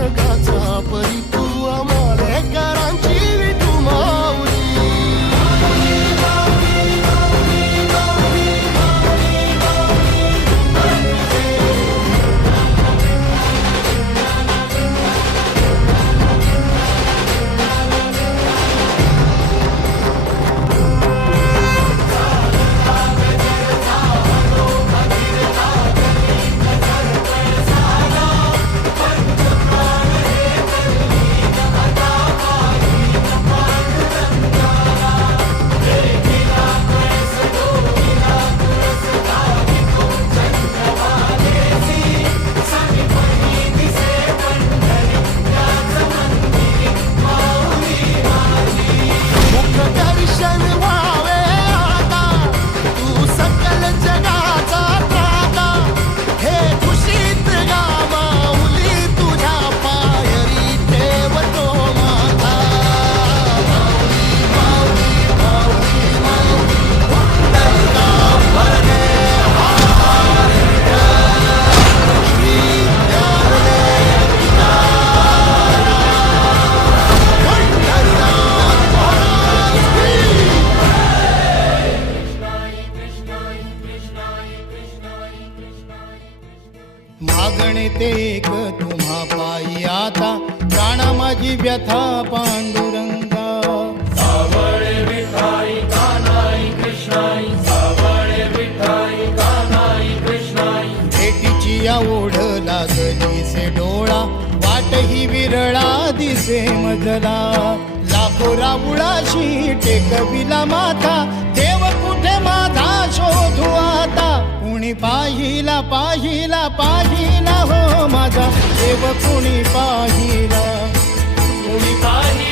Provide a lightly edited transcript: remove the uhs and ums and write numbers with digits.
जगाचा परी तू आम्हाला करांची विठू माऊली. मागणे ते एक तुम्हा पायी आता प्राणा माझी व्यथा पांडुरंगा. सावळे विठाई कानाई कृष्णाई सावळे विठाई कानाई कृष्णाई. भेटीची या ओढ लागली से डोळा वाट ही विरळा दिसे मजला. लाखो राऊळाशी टेकविला माथा देव कुठे माझा शोधू आता. कुणी पाहिला पाहिला पाहिला हो माझा देव कुणी पाहिला. कुणी पाहिला